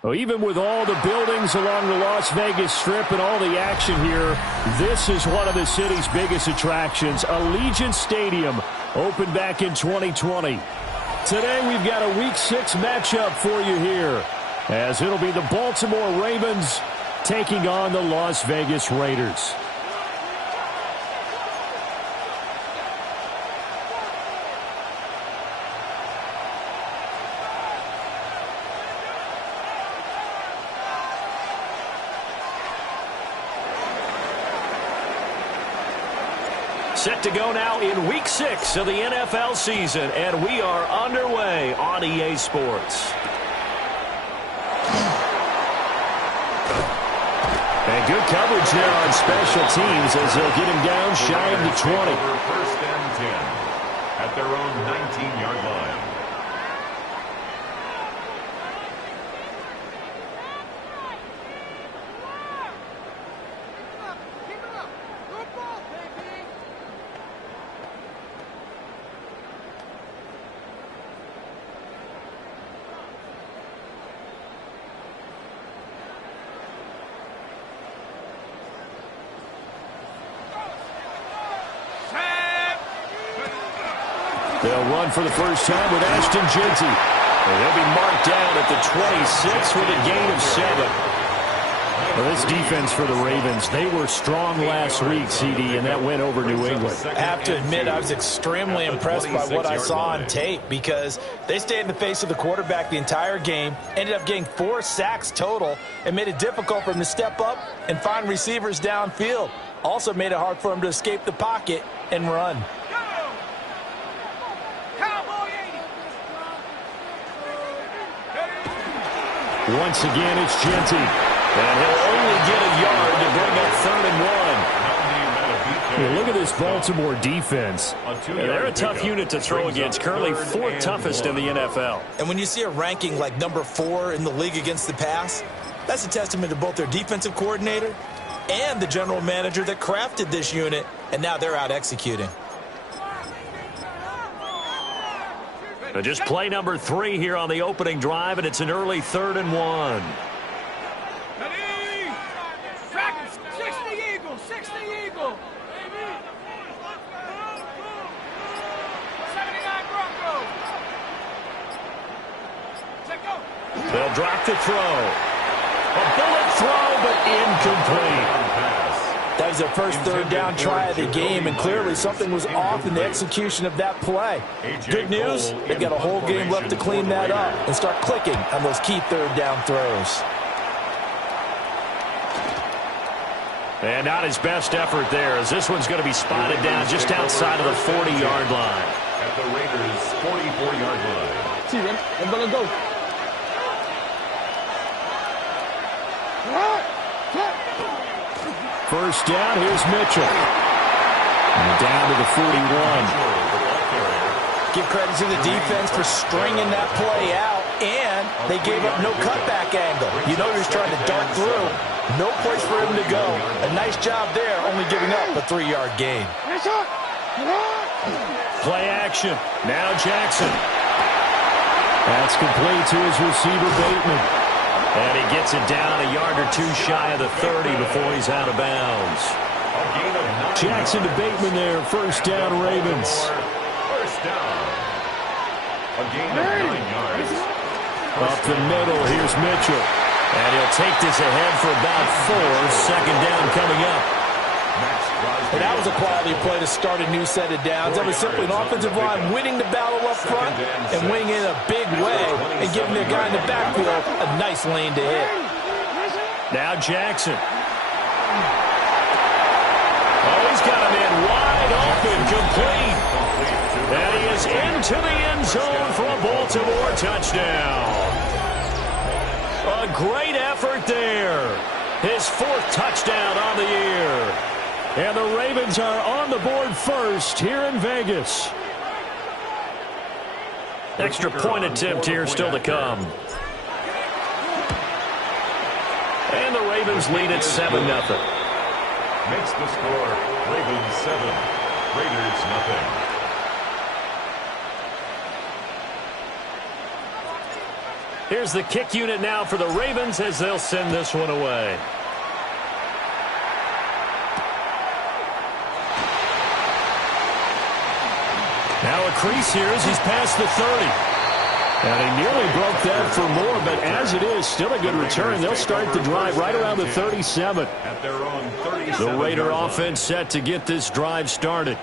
Well, even with all the buildings along the Las Vegas Strip and all the action here, this is one of the city's biggest attractions. Allegiant Stadium opened back in 2020. Today we've got a Week 6 matchup for you here, as it'll be the Baltimore Ravens taking on the Las Vegas Raiders. Set to go now in Week 6 of the NFL season, and we are underway on EA Sports. And good coverage there on special teams as they'll get him down shy of the 20. First and 10 at their own 19-yard line. They'll run for the first time with Ashton Jeanty. And he'll be marked down at the 26 with a gain of 7. Well, this defense for the Ravens, they were strong last week, CD, and that went over New England. I have to admit, I was extremely impressed by what I saw on tape because they stayed in the face of the quarterback the entire game, ended up getting 4 sacks total, and made it difficult for him to step up and find receivers downfield. Also made it hard for him to escape the pocket and run. Once again, it's Jeanty. And he'll only get a yard to bring up 3rd and 1. Hey, look at this Baltimore defense. They're a tough unit to throw against. Currently 4th toughest in the NFL. And when you see a ranking like number 4 in the league against the pass, that's a testament to both their defensive coordinator and the general manager that crafted this unit, and now they're out executing. Just play number 3 here on the opening drive, and it's an early 3rd and 1. They'll drop the throw. A bullet throw, but incomplete. That was their first 3rd down try of the game, and clearly something was off in the execution of that play. Good news, they've got a whole game left to clean that up and start clicking on those key 3rd down throws. And not his best effort there, as this one's going to be spotted down just outside of the 40-yard line. At the Raiders' 44-yard line. See them, they're going to go. First down, here's Mitchell. And down to the 41. Give credit to the defense for stringing that play out, and they gave up no cutback angle. You know he was trying to dart through. No place for him to go. A nice job there, only giving up a 3-yard gain. Play action. Now Jackson. That's complete to his receiver, Bateman. And he gets it down a yard or 2 shy of the 30 before he's out of bounds. Jackson to Bateman there. First down, Ravens. First down. A gain of 9 yards. Up the middle, here's Mitchell. And he'll take this ahead for about 4. Second down coming up. And that was a quality play to start a new set of downs. That was simply an offensive line winning the battle up front and winning in a big way and giving their guy in the backfield a nice lane to hit. Now Jackson. Oh, he's got him in wide open, complete. And he is into the end zone for a Baltimore touchdown. A great effort there. His 4th touchdown on the year. And the Ravens are on the board first here in Vegas. Extra point attempt here still to come. And the Ravens lead at 7-0. Makes the score Ravens 7, Raiders nothing. Here's the kick unit now for the Ravens as they'll send this one away. Now a crease here as he's past the 30. And he nearly broke that for more, but as it is, still a good return. They'll start the drive right around the 37. At their own 37. The Raider offense set to get this drive started.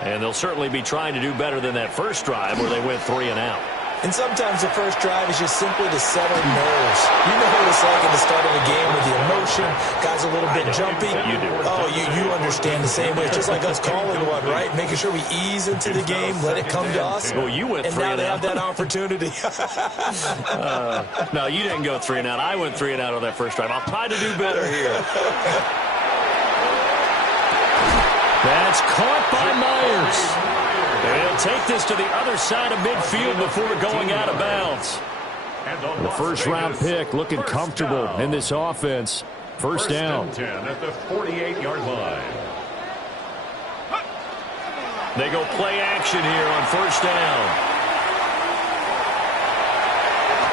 And they'll certainly be trying to do better than that first drive where they went 3 and out. And sometimes the first drive is just simply to settle nerves. You know what it's like at the start of a game with the emotion, guys a little bit jumpy. You do. Oh, you understand the same way. It's just like us calling one, right? Making sure we ease into the game, let it come to us. Well, you went 3 and out. And now they have that opportunity. No, you didn't go 3 and out. I went 3 and out on that first drive. I'll try to do better here. That's caught by Myers. They'll take this to the other side of midfield before going out of bounds. The first-round pick looking comfortable in this offense. First down. 10 at the 48-yard line. They go play action here on first down.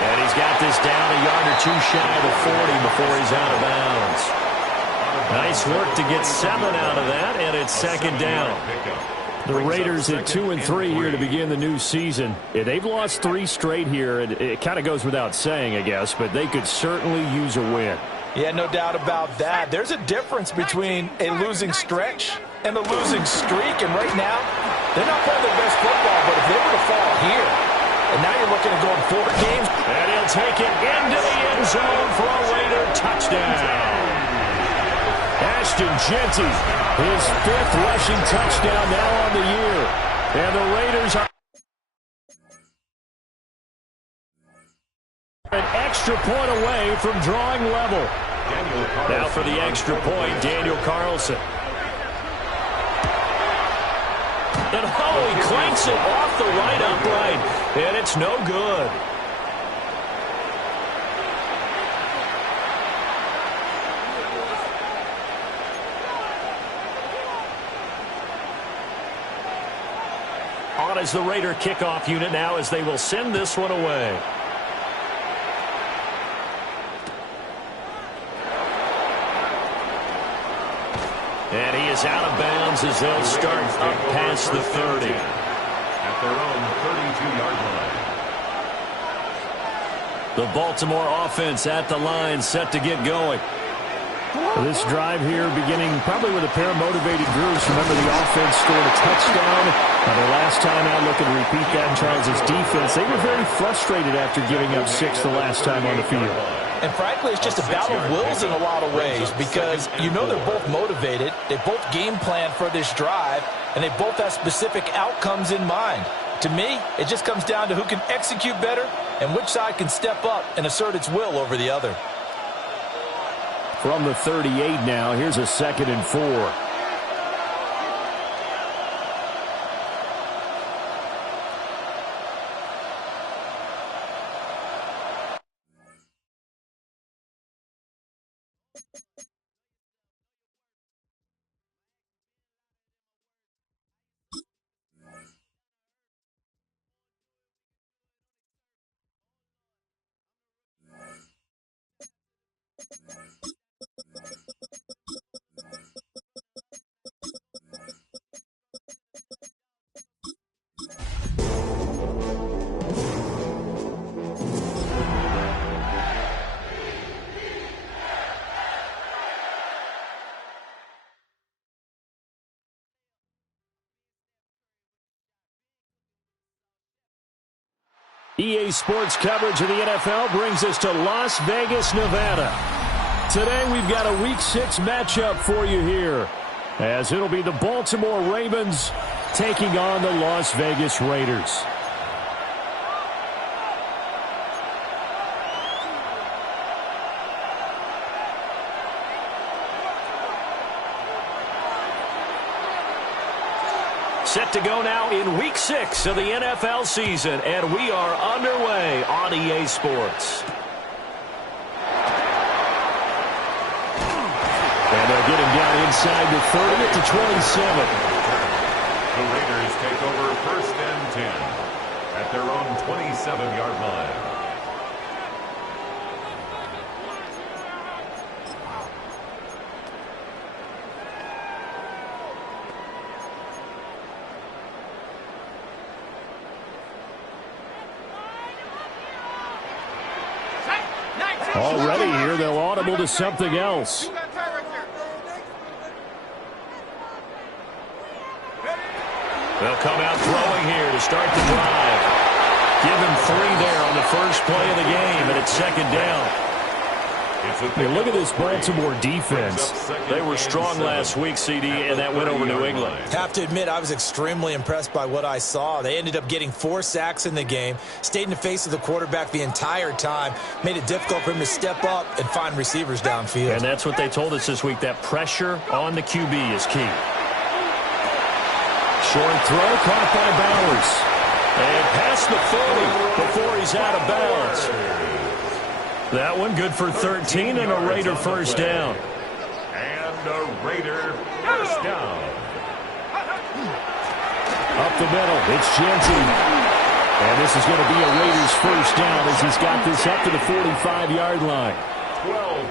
And he's got this down a yard or 2 shy of the 40 before he's out of bounds. Nice work to get 7 out of that, and it's second down. The Raiders at 2-3 here to begin the new season. They've lost 3 straight here, and it kind of goes without saying, I guess, but they could certainly use a win. Yeah, no doubt about that. There's a difference between a losing stretch and a losing streak, and right now, they're not playing their best football, but if they were to fall here, and now you're looking at going 4 games. And he'll take it into the end zone for a Raider touchdown. Ashton Jeanty, his 5th rushing touchdown now on the year. And the Raiders are an extra point away from drawing level. Now for the extra point, Daniel Carlson. And he clanks it off the right upright, and it's no good. On as the Raider kickoff unit now as they will send this one away. And he is out of bounds as they'll start up past the 30. At their own 32-yard line. The Baltimore offense at the line, set to get going. This drive here beginning probably with a pair of motivated groups. Remember, the offense scored a touchdown. Their last time out, looking to repeat that in Charles' defense. They were very frustrated after giving up 6 the last time on the field. And frankly, it's just a battle of wills in a lot of ways because you know they're both motivated. They both game plan for this drive, and they both have specific outcomes in mind. To me, it just comes down to who can execute better and which side can step up and assert its will over the other. From the 38 now, here's a 2nd and 4. EA Sports coverage of the NFL brings us to Las Vegas, Nevada. Today we've got a Week 6 matchup for you here, as it'll be the Baltimore Ravens taking on the Las Vegas Raiders. Set to go now in Week 6 of the NFL season, and we are underway on EA Sports. And they'll get him down inside the 30 at the 27. The Raiders take over 1st and 10 at their own 27-yard line. Already here, they'll audible to something else. They'll come out throwing here to start the drive. Give him 3 there on the first play of the game, and it's 2nd down. Hey, look at this Baltimore defense. They were strong last week, CD, and that went over New England. Have to admit, I was extremely impressed by what I saw. They ended up getting 4 sacks in the game, stayed in the face of the quarterback the entire time, made it difficult for him to step up and find receivers downfield. And that's what they told us this week, that pressure on the QB is key. Short throw caught by Bowers. And past the 40 before he's out of bounds. That one good for 13 and a Raider first down. And a Raider first down. Up the middle, it's Genty. And this is going to be a Raiders first down as he's got this up to the 45-yard line.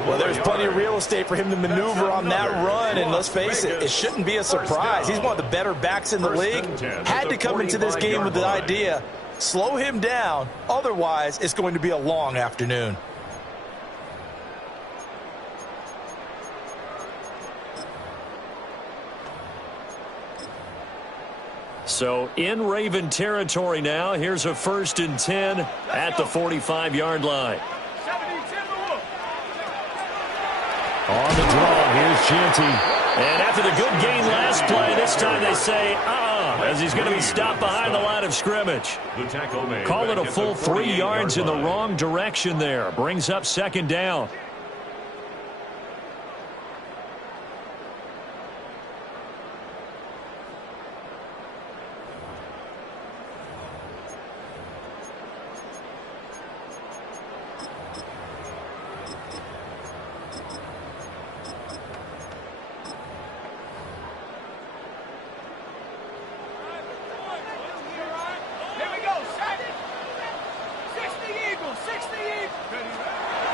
Well, there's plenty of real estate for him to maneuver on that run, and let's face it, it shouldn't be a surprise. He's one of the better backs in the league. Had to come into this game with the idea, slow him down, otherwise it's going to be a long afternoon. So in Raven territory now, here's a 1st and 10 at the 45-yard line. On the draw, here's Genty. And after the good gain last play, this time they say, as he's going to be stopped behind the line of scrimmage. Call it a full 3 yards in the wrong direction there. Brings up 2nd down.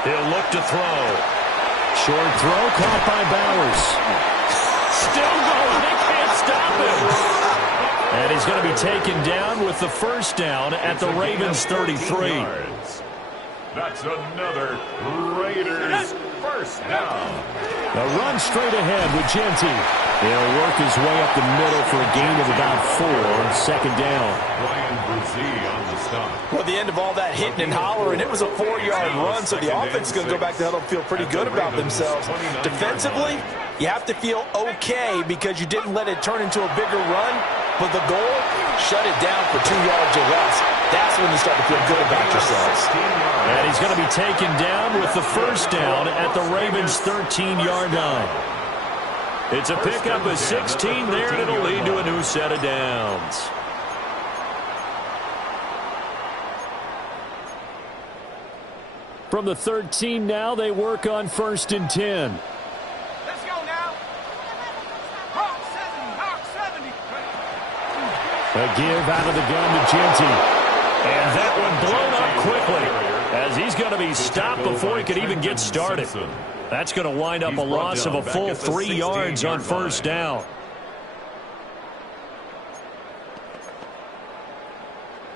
He'll look to throw. Short throw caught by Bowers. Still going. They can't stop him. And he's going to be taken down with the first down at the Ravens 33. That's another Raiders first down. A run straight ahead with Genty. He'll work his way up the middle for a gain of about 4 on 2nd down. Ryan Brzee on the stop. Well, the end of all that hitting and hollering, it was a 4-yard run, so the offense is going to go back to huddle and feel pretty good about themselves. Defensively, you have to feel okay because you didn't let it turn into a bigger run, but the goal, shut it down for 2 yards or less. That's when you start to feel good about yourselves. And he's going to be taken down with the first down at the Ravens' 13-yard line. It's a pickup of 16 there, and it'll lead to a new set of downs. From the 13 now, they work on 1st and 10. Let's go now. Hawk 70. A give out of the gun to Genty. And that one blown up quickly as he's going to be stopped before he could even get started. That's going to wind up a loss of a full 3 yards on first down.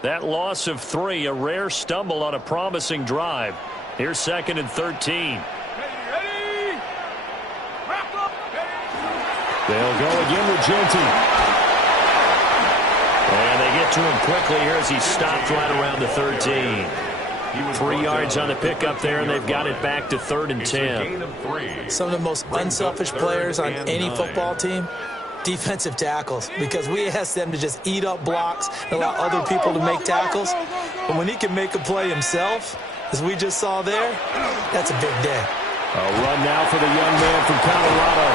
That loss of 3, a rare stumble on a promising drive. Here's 2nd and 13. Ready. Wrap up. They'll go again with Genty. And they get to him quickly here as he stopped right around the 13. 3 yards on the pickup there, and they've got it back to 3rd and 10. Some of the most unselfish players on any football team, defensive tackles, because we ask them to just eat up blocks and allow other people to make tackles. But when he can make a play himself, as we just saw there, that's a big day. A run now for the young man from Colorado.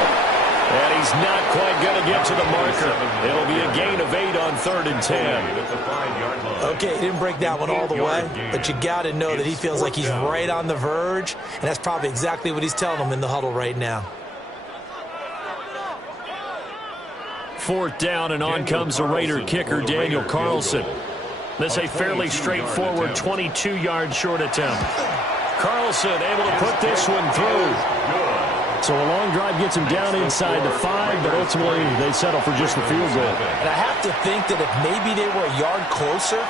And he's not quite going to get to the marker. It'll be a gain of 8 3rd and 10. At the 5-yard line. Okay, he didn't break that one all the way, but you got to know that he feels like he's right on the verge, and that's probably exactly what he's telling them in the huddle right now. 4th down, and on comes the Raider kicker, Daniel Carlson. This a fairly straightforward 22-yard short attempt. Carlson able to put this one through. So a long drive gets him down inside the 5, but ultimately they settle for just the field goal. And I have to think that if maybe they were a yard closer,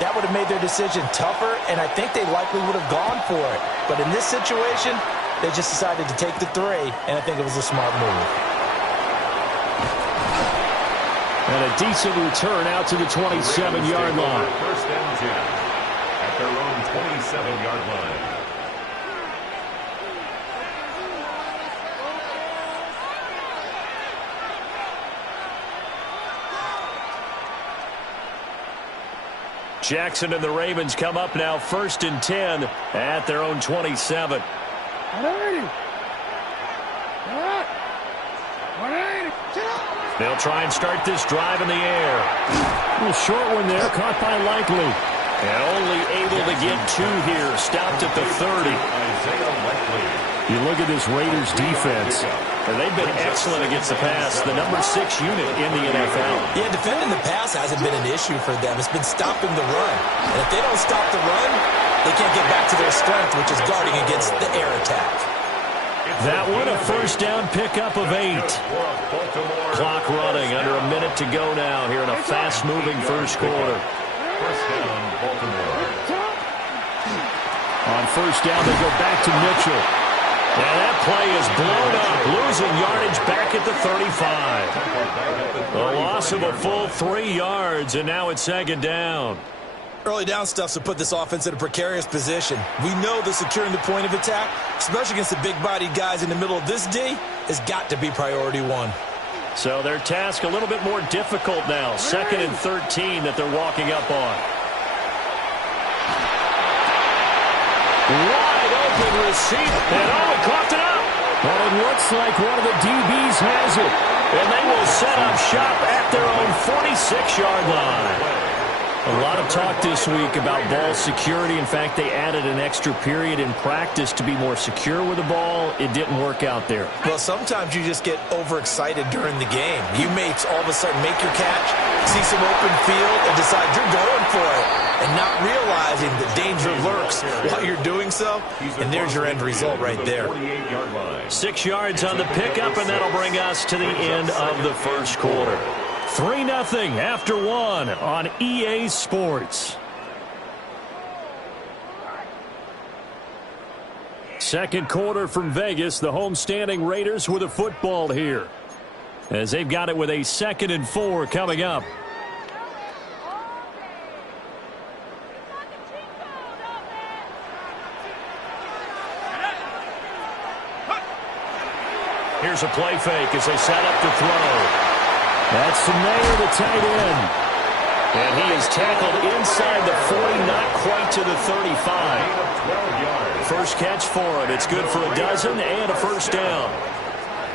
that would have made their decision tougher, and I think they likely would have gone for it. But in this situation, they just decided to take the 3, and I think it was a smart move. And a decent return out to the 27-yard line. 1st and 10 at their own 27-yard line. Jackson and the Ravens come up now 1st and 10 at their own 27. 180. They'll try and start this drive in the air. A little short one there, caught by Likely. And only able to get 2 here, stopped at the 30. You look at this Raiders defense, and they've been excellent against the pass, the number 6 unit in the NFL. Yeah, defending the pass hasn't been an issue for them. It's been stopping the run. And if they don't stop the run, they can't get back to their strength, which is guarding against the air attack. That one, a 1st down pickup of 8. Clock running, under a minute to go now here in a fast-moving 1st quarter. 1st down, Baltimore. On 1st down, they go back to Mitchell. And that play is blown up, losing yardage back at the 35. A loss of a full 3 yards, and now it's 2nd down. Early down stuff's to put this offense in a precarious position. We know that securing the point of attack, especially against the big-bodied guys in the middle of this D, has got to be priority 1. So their task a little bit more difficult now. 2nd and 13 that they're walking up on. Wide open receipt, and he coughed it up. But it looks like one of the DBs has it. And they will set up shop at their own 46-yard line. A lot of talk this week about ball security. In fact, they added an extra period in practice to be more secure with the ball. It didn't work out there. Well, sometimes you just get overexcited during the game. You may all of a sudden make your catch, see some open field, and decide you're going for it, and not realizing the danger lurks while you're doing so, and there's your end result right there. 6 yards on the pickup, and that'll bring us to the end of the 1st quarter. 3-0 after 1 on EA Sports. 2nd quarter from Vegas. The homestanding Raiders with a football here, as they've got it with a 2nd and 4 coming up. Here's a play fake as they set up to throw. That's Samayer, the tight end. And he is tackled inside the 40, not quite to the 35. First catch for him. It's good for a dozen and a 1st down.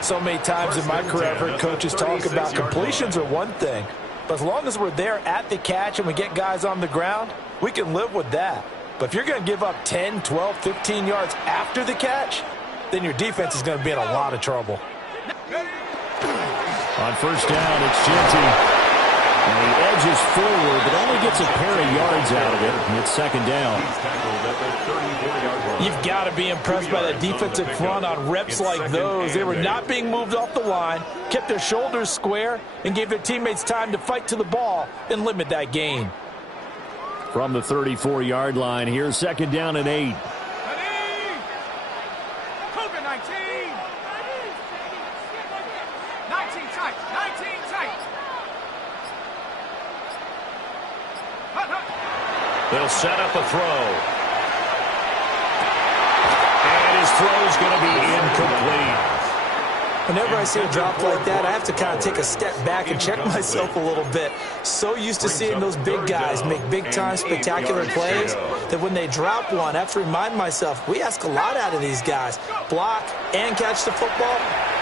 So many times in my career, I've heard coaches talk about completions are one thing. But as long as we're there at the catch and we get guys on the ground, we can live with that. But if you're going to give up 10, 12, 15 yards after the catch, then your defense is going to be in a lot of trouble. On 1st down, it's Jeanty. And he edges forward, but only gets a pair of yards out of it. And it's 2nd down. You've got to be impressed by that defensive front on reps like those. They were not being moved off the line, kept their shoulders square, and gave their teammates time to fight to the ball and limit that gain. From the 34-yard line, here's 2nd down and 8. They'll set up a throw. And his throw's going to be incomplete. Whenever I see a drop like that, I have to kind of take a step back and check myself a little bit. So used to seeing those big guys make big-time spectacular plays that when they drop one, I have to remind myself, we ask a lot out of these guys. Block and catch the football,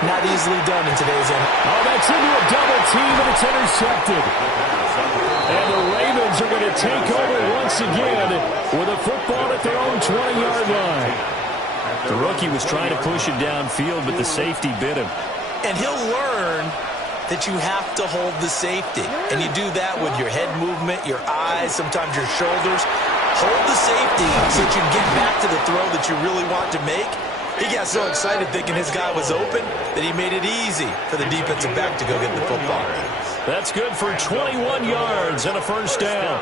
Not easily done in today's NFL. Oh, that's into a double team, and it's intercepted. And the Ravens are going to take over once again with a football at their own 20-yard line. The rookie was trying to push it downfield, but the safety bit him. And he'll learn that you have to hold the safety. And you do that with your head movement, your eyes, sometimes your shoulders. Hold the safety so that you can get back to the throw that you really want to make. He got so excited thinking his guy was open that he made it easy for the defensive back to go get the football. That's good for 21 yards and a first down.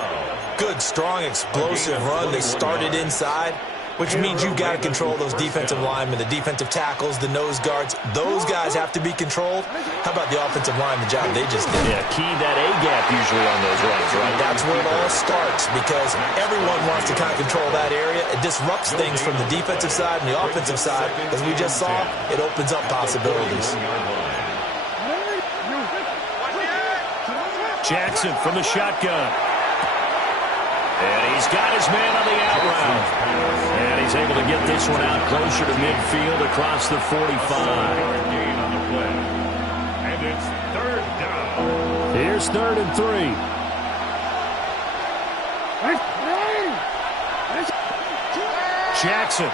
Good, strong, explosive run that started inside, which means you've got to control those defensive linemen, the defensive tackles, the nose guards. Those guys have to be controlled. How about the offensive line, the job they just did? Yeah, key that A-gap usually on those runs, right? That's where it all starts because everyone wants to kind of control that area. It disrupts things from the defensive side and the offensive side. As we just saw, it opens up possibilities. Jackson from the shotgun. And he's got his man on the out route. And he's able to get this one out closer to midfield across the 45. And it's third down. Here's 3rd and 3. Jackson.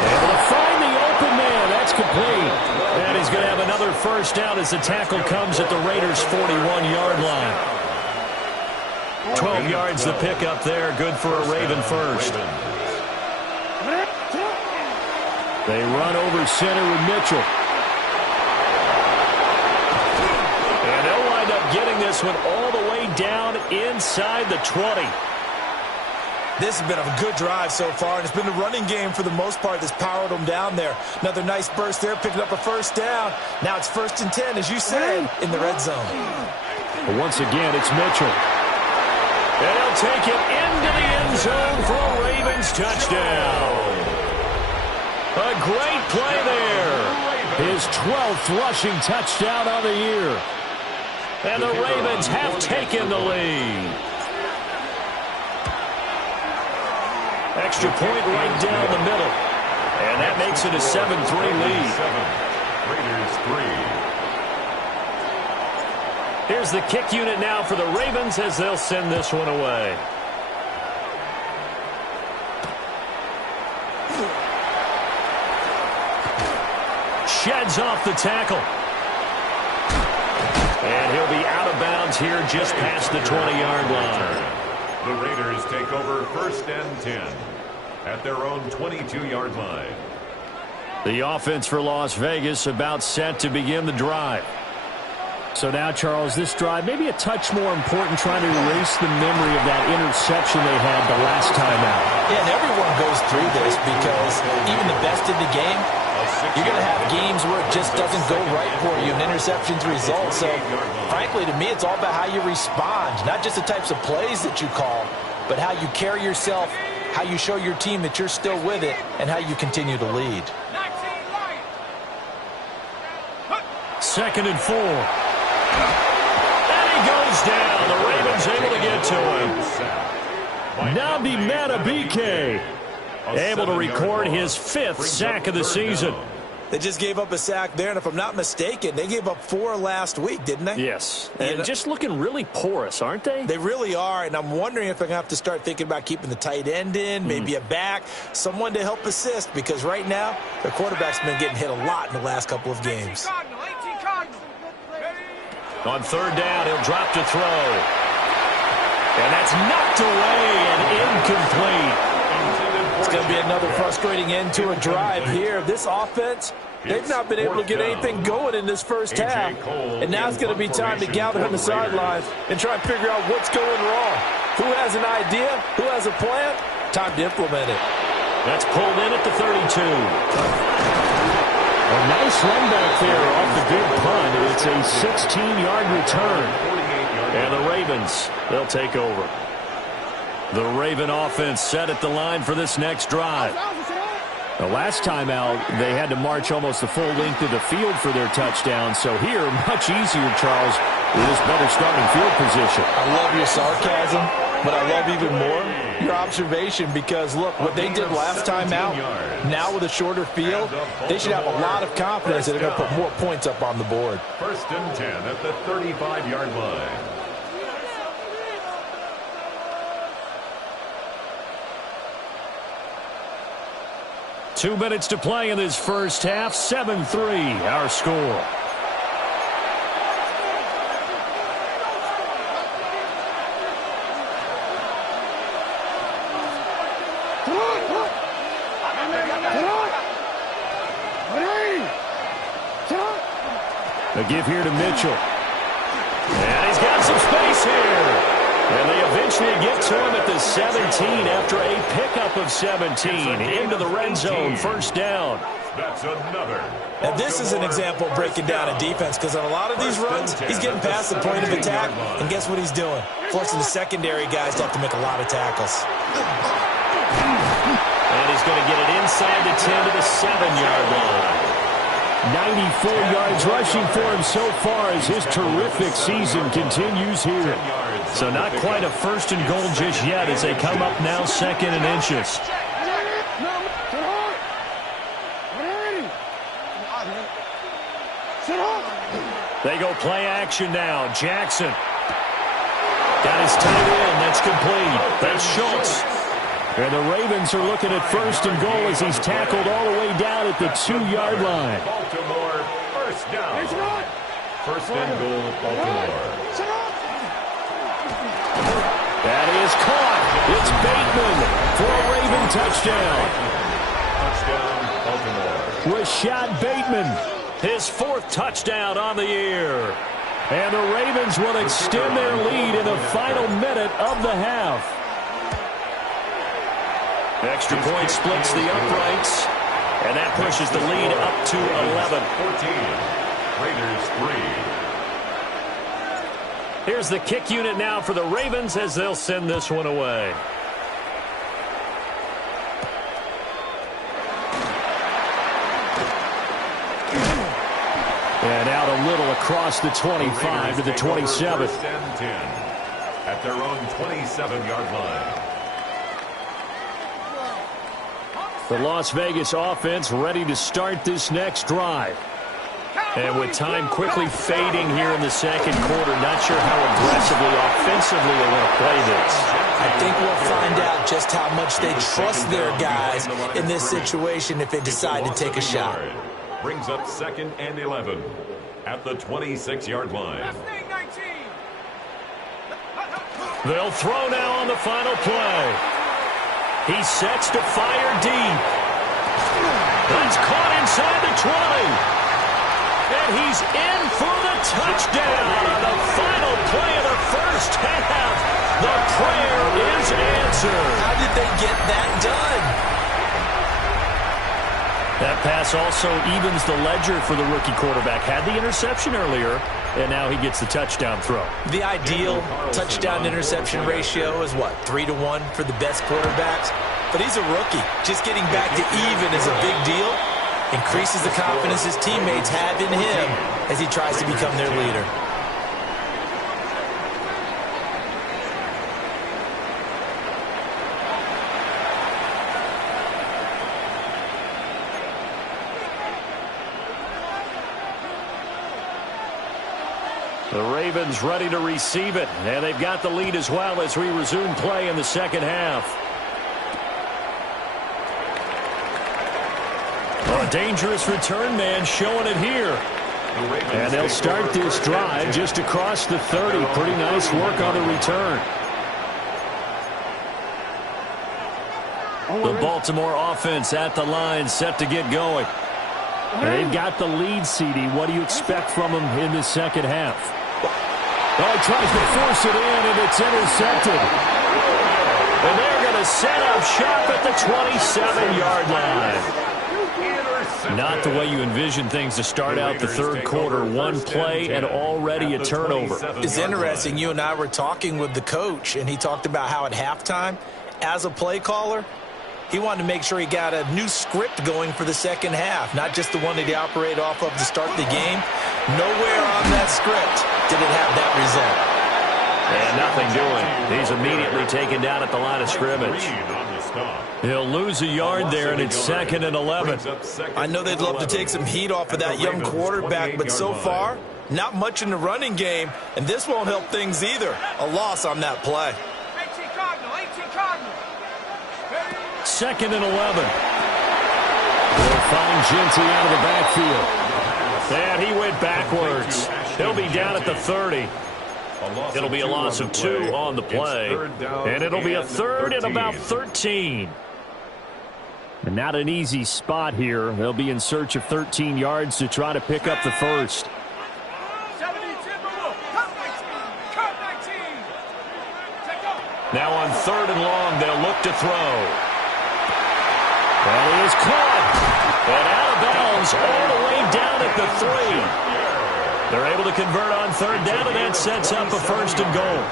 Able to find the open man. That's complete. And he's going to have another first down as the tackle comes at the Raiders' 41-yard line. 12 yards the pickup there. Good for a Raven first. They run over center with Mitchell. And they'll wind up getting this one all the way down inside the 20. This has been a good drive so far, and it's been the running game for the most part that's powered them down there. Another nice burst there, picking up a first down. Now it's 1st and 10, as you said, in the red zone. But once again, it's Mitchell. And he'll take it into the end zone for a Ravens touchdown. A great play there. His 12th rushing touchdown of the year. And the Ravens have taken the lead. Extra point right down the middle. And that makes it a 7-3 lead. Raiders 3. Here's the kick unit now for the Ravens as they'll send this one away. Sheds off the tackle. And he'll be out of bounds here just past the 20-yard line. The Raiders take over 1st and 10 at their own 22-yard line. The offense for Las Vegas about set to begin the drive. So now, Charles, this drive maybe a touch more important, trying to erase the memory of that interception they had the last time out. Yeah, and everyone goes through this because even the best in the game, you're going to have games where it just doesn't go right for you and interceptions result. So, frankly, to me, it's all about how you respond, not just the types of plays that you call, but how you carry yourself, how you show your team that you're still with it, and how you continue to lead. 2nd and 4. And he goes down. The Ravens able to get to him. Nnamdi Madubuike able to record his 5th sack of the season. They just gave up a sack there, and if I'm not mistaken, they gave up 4 last week, didn't they? Yes, and just looking really porous, aren't they? They really are, and I'm wondering if they're going to have to start thinking about keeping the tight end in, maybe a back, someone to help assist, because right now, their quarterback's been getting hit a lot in the last couple of games. On 3rd down, he'll drop to throw. And that's knocked away and incomplete. It's going to be another frustrating end to a drive here. This offense, they've not been able to get anything going in this first half. And now it's going to be time to gather on the sidelines and try and figure out what's going wrong. Who has an idea? Who has a plan? Time to implement it. That's pulled in at the 32. A nice run back there off the big punt. It's a 16-yard return. And the Ravens, they'll take over. The Raven offense set at the line for this next drive. The last time out, they had to march almost the full length of the field for their touchdown. So here, much easier, Charles, with this better starting field position. I love your sarcasm, but I love even more your observation because, look, what they did last time out, now with a shorter field, they should have a lot of confidence that they're going to put more points up on the board. 1st and 10 at the 35-yard line. Two minutes to play in this first half. 7-3, our score. A give here to Mitchell. And he's got some space here. And they eventually get to him at the 17 after a pickup of 17 into the red zone. First down. That's another. Now, this is an example of breaking down a defense because on a lot of these runs, he's getting past the point of attack, and guess what he's doing? Forcing the secondary guys to have to make a lot of tackles. And he's going to get it inside the 10 to the 7-yard line. 94 yards rushing for him so far as his terrific season continues here. So not quite a 1st and goal just yet as they come up now 2nd and inches. They go play action now. Jackson got his tight end. That's complete. That's Schultz. And the Ravens are looking at 1st and goal as he's tackled all the way down at the 2-yard line. Baltimore, 1st down. 1st and goal, Baltimore. That is caught. It's Bateman for a Raven touchdown. Touchdown, Baltimore. Rashad Bateman, his 4th touchdown on the year. And the Ravens will extend their lead in the final minute of the half. Extra point splits the uprights, and that pushes the lead up to 11. 14, Raiders 3. Here's the kick unit now for the Ravens as they'll send this one away. And out a little across the 25 to the 27. 1st and 10 at their own 27-yard line. The Las Vegas offense ready to start this next drive. And with time quickly fading here in the 2nd quarter, not sure how aggressively, offensively they want to play this. I think we'll find out just how much they trust their guys in this situation if they decide to take a shot. Brings up 2nd and 11 at the 26-yard line. They'll throw now on the final play. He sets to fire deep. That's caught inside the 20. And he's in for the touchdown on the final play of the first half. The prayer is answered. How did they get that done? That pass also evens the ledger for the rookie quarterback. Had the interception earlier, and now he gets the touchdown throw. The ideal touchdown-interception ratio is, what, 3-to-1 for the best quarterbacks? But he's a rookie. Just getting back to even is a big deal. Increases the confidence his teammates have in him as he tries to become their leader. The Ravens ready to receive it, and they've got the lead as well as we resume play in the 2nd half. A dangerous return man showing it here. And they'll start this drive just across the 30. Pretty nice work on the return. The Baltimore offense at the line, set to get going. They've got the lead, CD. What do you expect from them in the 2nd half? Oh, he tries to force it in, and it's intercepted. And they're going to set up shop at the 27-yard line. Not the way you envision things to start out the 3rd quarter. One play and already a turnover. It's interesting. You and I were talking with the coach, and he talked about how at halftime, as a play caller, he wanted to make sure he got a new script going for the second half, not just the one that he operated off of to start the game. Nowhere on that script did it have that result. And nothing doing. He's immediately taken down at the line of scrimmage. He'll lose a yard there, and it's 2nd and 11. I know they'd love to take some heat off of that young quarterback, but so far, not much in the running game, and this won't help things either. A loss on that play. 18 Cardinal, 18 Cardinal. 2nd and 11. They'll find Jeanty out of the backfield. And he went backwards. He'll be down at the 30. It'll be a loss of 2 on the play. And it'll be a 3rd and about 13. And not an easy spot here. They'll be in search of 13 yards to try to pick up the first. 70 Timberwolf. Cut 19. Cut 19. Take off. Now on 3rd and long, they'll look to throw. And he is caught. And out of bounds all the way down at the 3. They're able to convert on 3rd down, and that sets up a 1st and goal.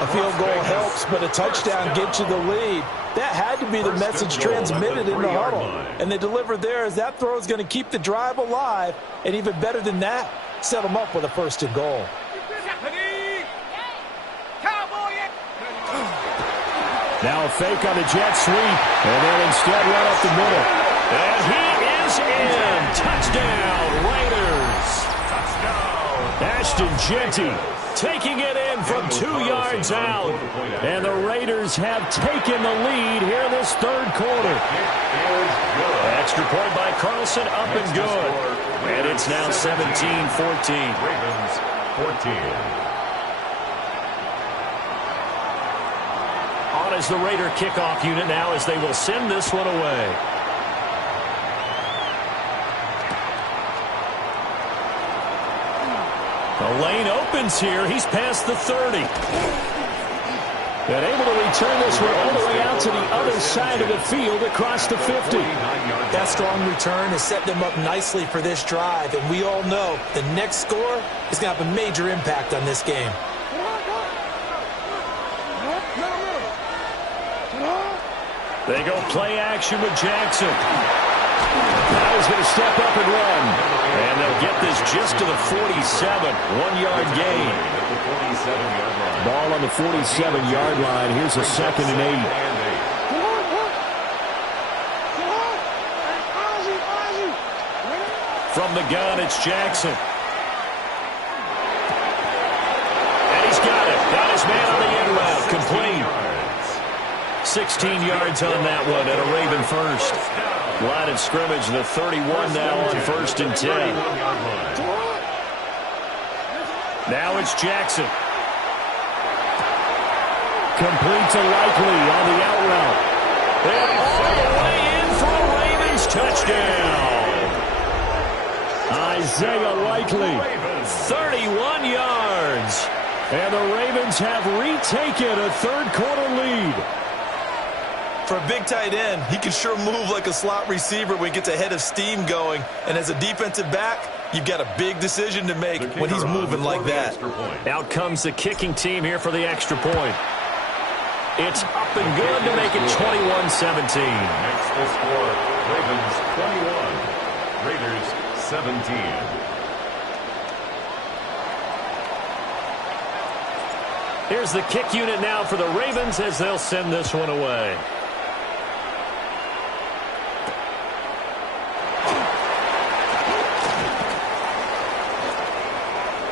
A field goal helps, but a touchdown gets you the lead. That had to be the message transmitted in the huddle. And they delivered there as that throw is going to keep the drive alive. And even better than that, set them up with a 1st and goal. Now a fake on the jet sweep, and they'll instead run up the middle. And he is in. Touchdown, Raiders. Ashton Jeanty taking it in from 2 yards out. And the Raiders have taken the lead here in this 3rd quarter. Extra point by Carlson, up and good. And it's now 17-14. Ravens 14. On as the Raider kickoff unit now as they will send this one away. The lane opens here. He's past the 30. And able to return this one all the way out to the other side of the field across the 50. That strong return has set them up nicely for this drive. And we all know the next score is going to have a major impact on this game. They go play action with Jackson. Now he's going to step up and run. And they'll get this just to the 47. 1-yard gain. Ball on the 47-yard line. Here's a 2nd and 8. From the gun, it's Jackson. And he's got it. Got his man on the end route. Complete. 16 yards on that one and a Raven first. Line of scrimmage, the 31 now on 1st and 10. Now it's Jackson. Complete to Likely on the out route. And all the way in for a Ravens touchdown. Isaiah Likely, 31 yards. And the Ravens have retaken a 3rd quarter lead. For a big tight end, he can sure move like a slot receiver when he gets a head of steam going. And as a defensive back, you've got a big decision to make when he's moving like that. Out comes the kicking team here for the extra point. It's up and good to make it 21-17. Next the score, Ravens 21, Raiders 17. Here's the kick unit now for the Ravens as they'll send this one away.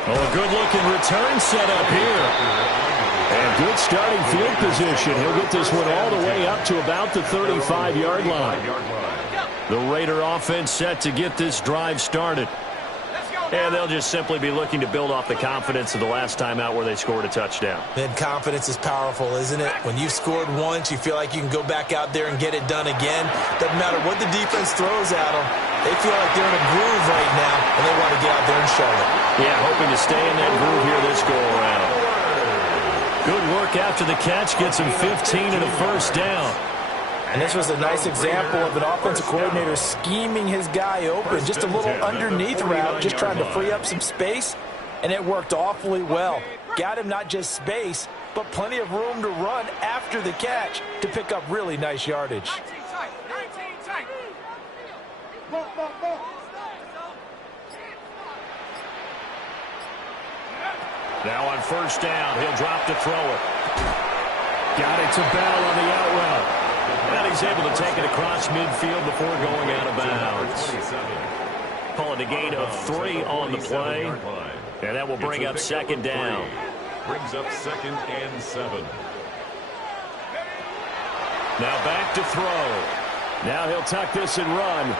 Oh, a good-looking return set up here. And good starting field position. He'll get this one all the way up to about the 35-yard line. The Raider offense set to get this drive started. And they'll just simply be looking to build off the confidence of the last time out where they scored a touchdown. And confidence is powerful, isn't it? When you've scored once, you feel like you can go back out there and get it done again. Doesn't matter what the defense throws at them. They feel like they're in a groove right now, and they want to get out there and show it. Yeah, hoping to stay in that groove here this go-around. Good work after the catch. Gets him 15 and a 1st down. And this was a nice example of an offensive coordinator scheming his guy open. Just a little underneath route, just trying to free up some space, and it worked awfully well. Got him not just space, but plenty of room to run after the catch to pick up really nice yardage. 19 tight. 19 tight. Now on first down, he'll drop to throw it. Got it to Bell on the out route. And he's able to take it across midfield before going out of bounds. Call it a gain of 3 on the play. And that will bring up second down. Brings up 2nd and 7. Now back to throw. Now he'll tuck this and run.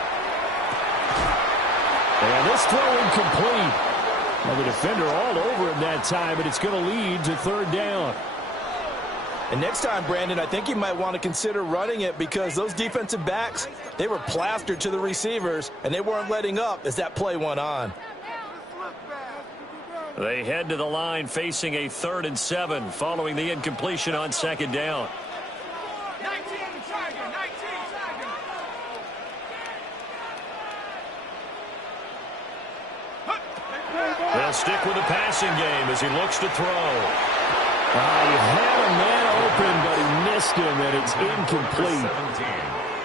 And this throw incomplete. Well, the defender all over him that time, but it's going to lead to third down. And next time, Brandon, I think you might want to consider running it because those defensive backs, they were plastered to the receivers, and they weren't letting up as that play went on. They head to the line facing a 3rd and 7 following the incompletion on second down. 19 Tiger. 19 Tiger. They'll stick with the passing game as he looks to throw. He had a man open, but he missed him, and it's incomplete.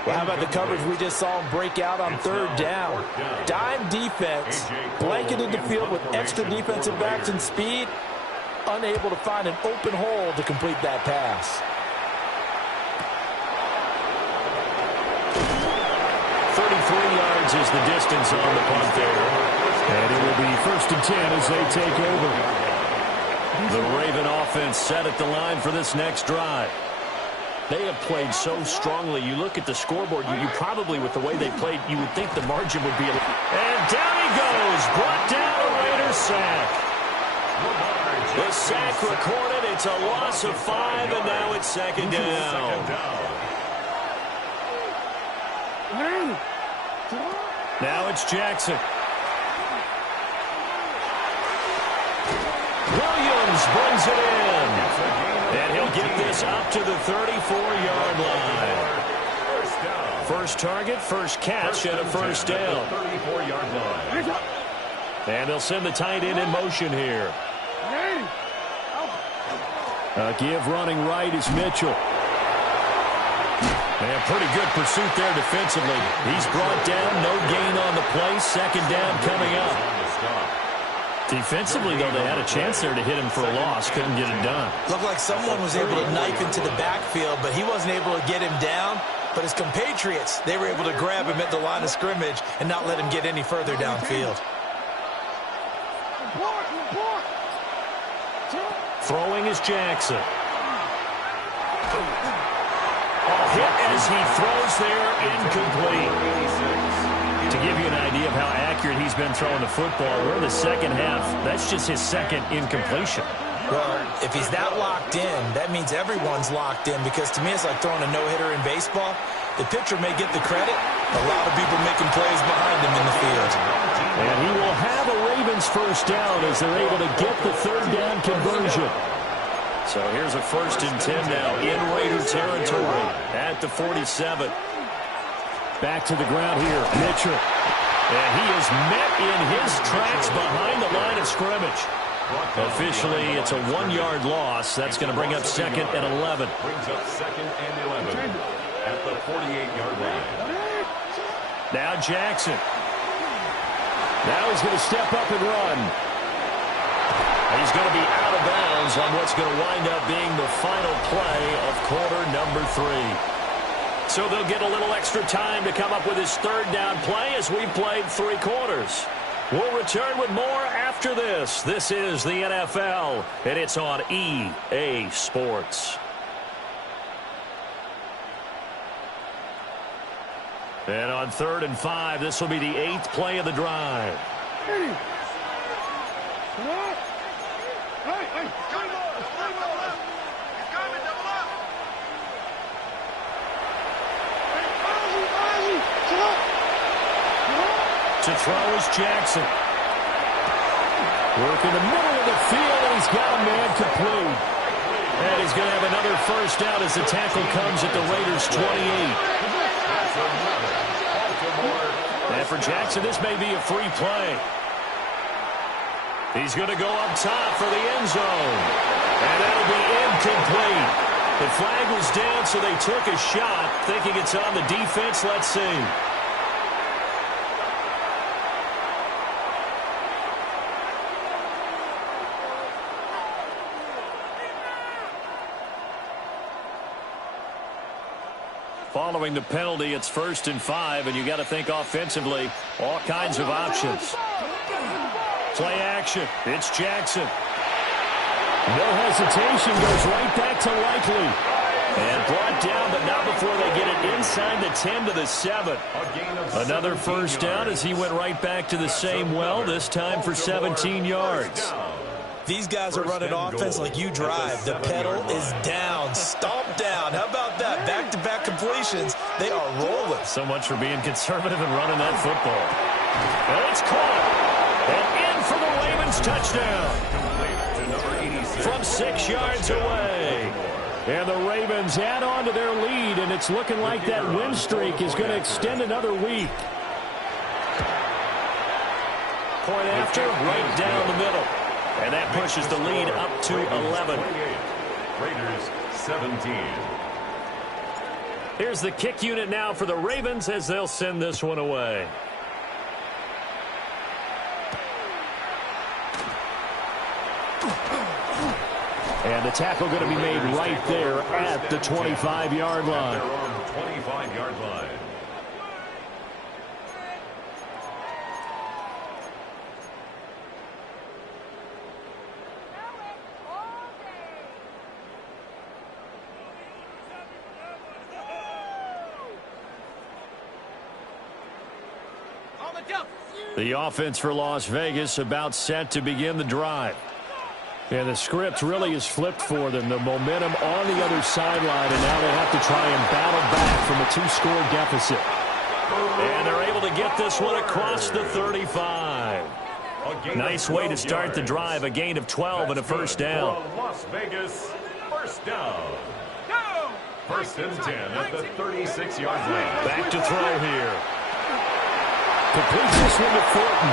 Well, how about the coverage we just saw him break out on third down? Dime defense, blanketed the field with extra defensive backs and speed, unable to find an open hole to complete that pass. 33 yards is the distance on the punt there. And it will be 1st and 10 as they take over. The Raven offense set at the line for this next drive. They have played so strongly. You look at the scoreboard, you probably, with the way they played, you would think the margin would be. And down he goes. Brought down a Raiders sack. The sack recorded. It's a loss of 5, and now it's second down. Now it's Jackson. Williams brings it in. And he'll get this up to the 34-yard line. First target, first catch, and a first down. 34-yard line. And they'll send the tight end in motion here. A give running right is Mitchell. And pretty good pursuit there defensively. He's brought down, no gain on the play. Second down coming up. Defensively, though, they had a chance there to hit him for a loss. Couldn't get it done. Looked like someone was able to knife into the backfield, but he wasn't able to get him down. But his compatriots, they were able to grab him at the line of scrimmage and not let him get any further downfield. Throwing is Jackson. Hit as he throws there, incomplete. To give you an idea of how accurate he's been throwing the football, we're in the second half. That's just his second incompletion. Well, if he's that locked in, that means everyone's locked in because to me it's like throwing a no-hitter in baseball. The pitcher may get the credit. A lot of people making plays behind him in the field. And he will have a Ravens first down as they're able to get the third down conversion. So here's a 1st and 10 now in Raider territory at the 47. Back to the ground here, Mitchell. And he is met in his tracks behind the line of scrimmage. Officially, it's a 1-yard loss. That's going to bring up 2nd and 11. Brings up 2nd and 11 at the 48-yard line. Now Jackson. Now he's going to step up and run. He's going to be out of bounds on what's going to wind up being the final play of quarter number 3. So they'll get a little extra time to come up with his third down play as we've played 3 quarters. We'll return with more after this. This is the NFL, and it's on EA Sports. And on 3rd and 5, this will be the 8th play of the drive. To throw is Jackson. Work in the middle of the field, and he's got a man complete. And he's going to have another first down as the tackle comes at the Raiders' 28. And for Jackson, this may be a free play. He's going to go up top for the end zone. And that'll be incomplete. The flag was down, so they took a shot, thinking it's on the defense. Let's see. Following the penalty, it's 1st and 5, and you got to think offensively, all kinds of options. Play action. It's Jackson. No hesitation, goes right back to Likely. And brought down, but not before they get it inside the 10 to the 7. Another first down as he went right back to the same well, this time for 17 yards. These guys are running offense like you drive. The pedal is down, stomped down. How about that? Back-to-back completions. They are rolling. So much for being conservative and running that football. And it's caught. And in for the Ravens touchdown. From 6 yards away. And the Ravens add on to their lead, and it's looking like that win streak is going to extend another week. Point after, right down the middle. And that pushes the lead up to 11. Raiders 17. Here's the kick unit now for the Ravens as they'll send this one away. And the tackle going to be made right there at the 25-yard line. They're on the 25-yard line. The offense for Las Vegas about set to begin the drive. And the script really is flipped for them. The momentum on the other sideline, and now they have to try and battle back from a 2-score deficit. And they're able to get this one across the 35. Nice way to start the drive. A gain of 12 and a first down. Las Vegas, first down. 1st and 10 at the 36-yard line. Back to throw here. Complete this one to Thornton.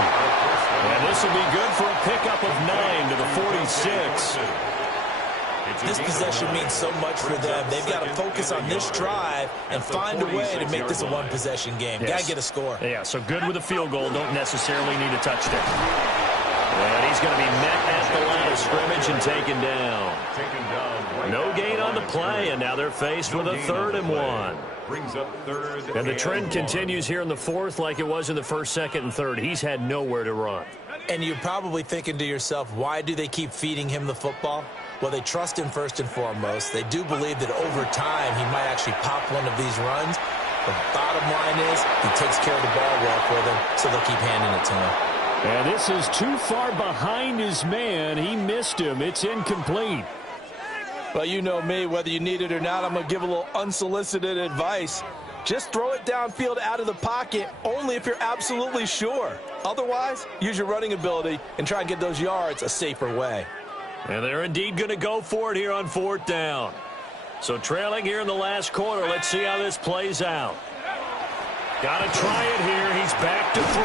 And this will be good for a pickup of 9 to the 46. This possession means so much for them. They've got to focus on this drive and find a way to make this a one-possession game. Yes. Got to get a score. Yeah, so good with a field goal. Don't necessarily need a touchdown. And he's going to be met at the line of scrimmage and taken down. No gain on the play, and now they're faced with a 3rd and 1. Brings up 3rd and the trend continues here in the 4th like it was in the 1st, 2nd, and 3rd. He's had nowhere to run. And you're probably thinking to yourself, why do they keep feeding him the football? Well, they trust him first and foremost. They do believe that over time he might actually pop one of these runs. The bottom line is he takes care of the ball well for them, so they'll keep handing it to him. And this is too far behind his man. He missed him. It's incomplete. Well, you know me, whether you need it or not, I'm going to give a little unsolicited advice. Just throw it downfield out of the pocket only if you're absolutely sure. Otherwise, use your running ability and try and get those yards a safer way. And they're indeed going to go for it here on 4th down. So trailing here in the last quarter, let's see how this plays out. Got to try it here. He's back to throw.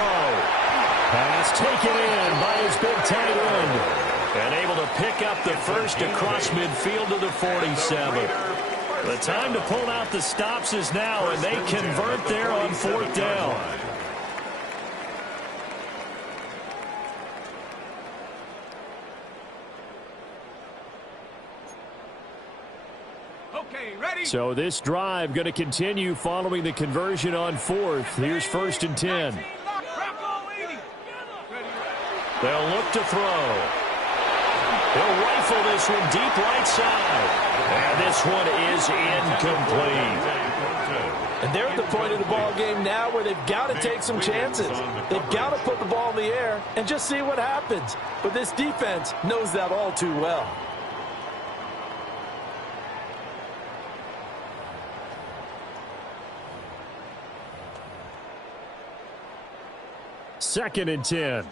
Pass taken in by his big tight end. And able to pick up the first across midfield to the 47. The time to pull out the stops is now, and they convert there on 4th down. Okay, ready? So this drive going to continue following the conversion on 4th. Here's 1st and 10. They'll look to throw. He'll rifle this one deep right side. And this one is incomplete. And they're at the point of the ball game now where they've got to take some chances. They've got to put the ball in the air and just see what happens. But this defense knows that all too well. Second and 10.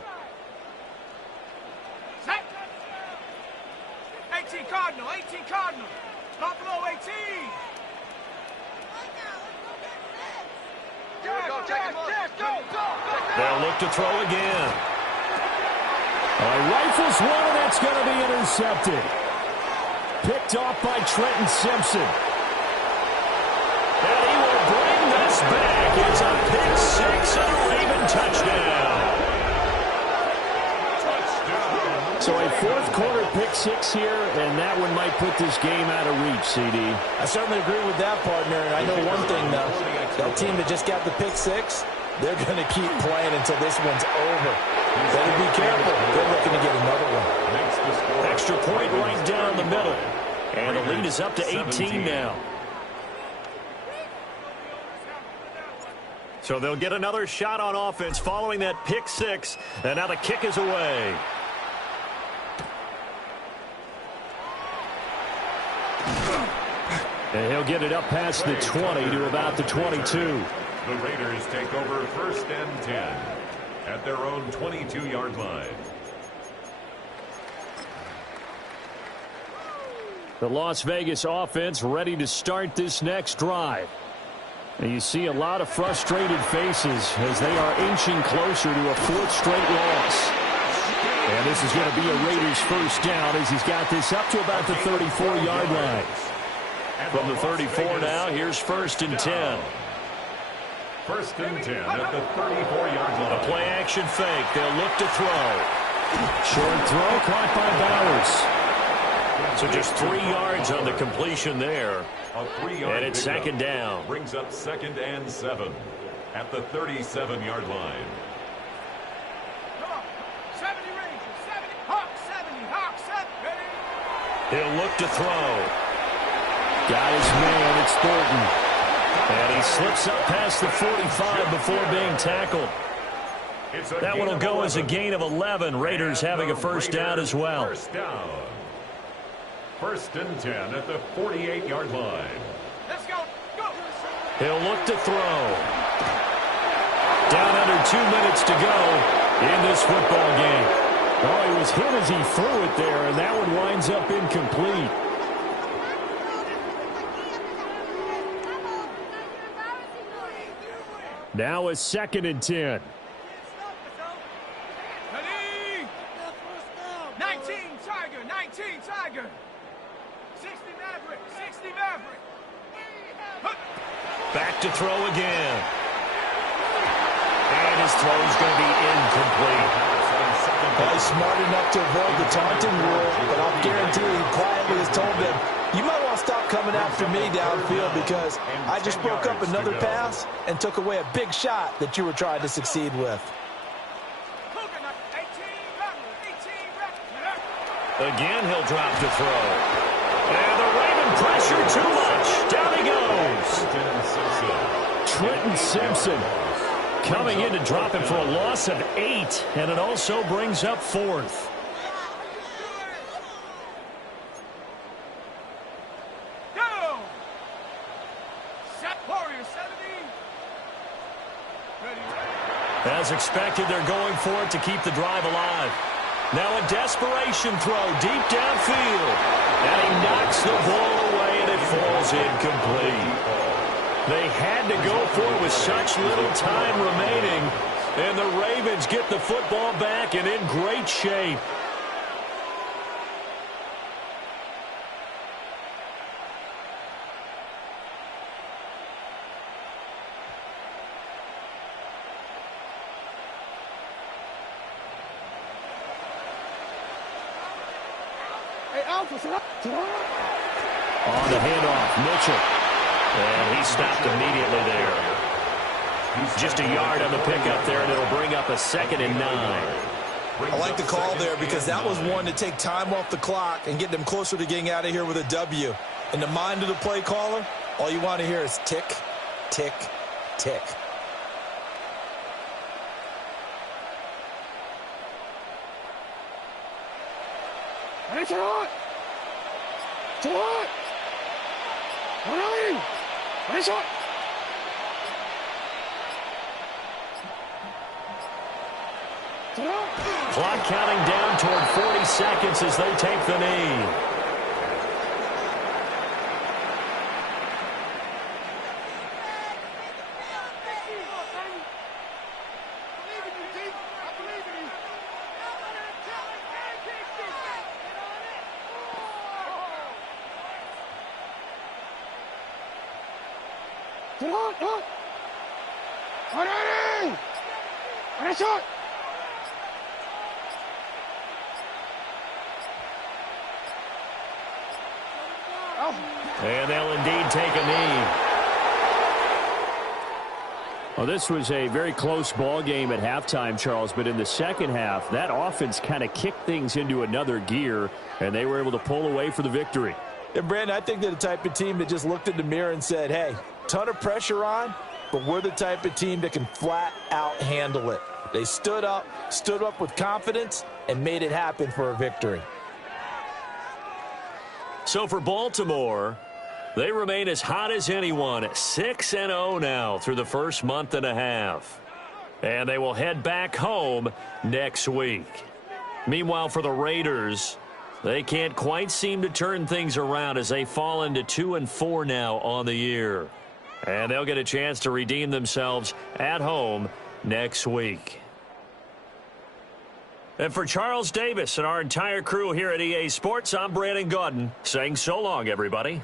18 Cardinal, 18 Cardinal. Buffalo 18. They'll look to throw again. Rifles one, and that's going to be intercepted. Picked off by Trenton Simpson. And he will bring this back. It's a pick six and a Raven touchdown. So a fourth quarter pick six here, and that one might put this game out of reach, CD. I certainly agree with that, partner. And I know one thing, though. That team that just got the pick six, they're going to keep playing until this one's over. Better be careful. They're looking to get another one. Extra point right down the middle. And the lead is up to 18 now. So they'll get another shot on offense following that pick six. And now the kick is away. And he'll get it up past the 20 to about the 22. The Raiders take over 1st and 10 at their own 22-yard line. The Las Vegas offense ready to start this next drive. And you see a lot of frustrated faces as they are inching closer to a fourth straight loss. And this is going to be a Raiders first down as he's got this up to about the 34-yard line. From the 34 now, here's 1st and 10. 1st and 10 at the 34-yard line. A play-action fake. They'll look to throw. Short throw caught by Bowers. So just 3 yards on the completion there. A 3-yard and it's pickup. 2nd down. Brings up 2nd and 7 at the 37-yard line. 70 Rangers, 70, Hawk 70, Hawk 70. He'll look to throw. Got his man, it's Thornton. And he slips up past the 45 before being tackled. That one will go as a gain of 11. Raiders having a first down as well. First down. 1st and 10 at the 48-yard line. Let's go, go. He'll look to throw. Down under 2 minutes to go in this football game. Oh, he was hit as he threw it there, and that one winds up incomplete. Now it's 2nd and 10. Ready? 19 Tiger, 19 Tiger. 60 Maverick, 60 Maverick. Back to throw again. And his throw is going to be incomplete. Well, he's smart enough to avoid the taunting rule, but I'll guarantee he quietly has told them, you might want to stop coming after me downfield because I just broke up another pass and took away a big shot that you were trying to succeed with. Again, he'll drop to throw. And the Raven pressure too much. Down he goes. Trenton Simpson coming in to drop him for a loss of 8, and it also brings up 4th. Go! Set Warrior 70. Ready, ready. As expected, they're going for it to keep the drive alive. Now a desperation throw deep downfield. And he knocks the ball away, and it falls incomplete. They had to go for it with such little time remaining. And the Ravens get the football back and in great shape. On the handoff, Mitchell. And he stopped immediately there. Just a yard on the pickup there, and it'll bring up a 2nd and 9. I like the call there because that was one to take time off the clock and get them closer to getting out of here with a W. In the mind of the play caller, all you want to hear is tick, tick, tick. It's hot! It's hot! It's hot! Clock counting down toward 40 seconds as they take the knee. And they'll indeed take a knee. Well, this was a very close ball game at halftime, Charles, but in the second half, that offense kind of kicked things into another gear, and they were able to pull away for the victory. And, Brandon, I think they're the type of team that just looked in the mirror and said, hey, ton of pressure on, but we're the type of team that can flat out handle it. They stood up with confidence, and made it happen for a victory. So for Baltimore, they remain as hot as anyone, 6-0 now through the first month and a half. And they will head back home next week. Meanwhile, for the Raiders, they can't quite seem to turn things around as they fall into 2-4 now on the year. And they'll get a chance to redeem themselves at home next week. And for Charles Davis and our entire crew here at EA Sports, I'm Brandon Gaudin saying so long, everybody.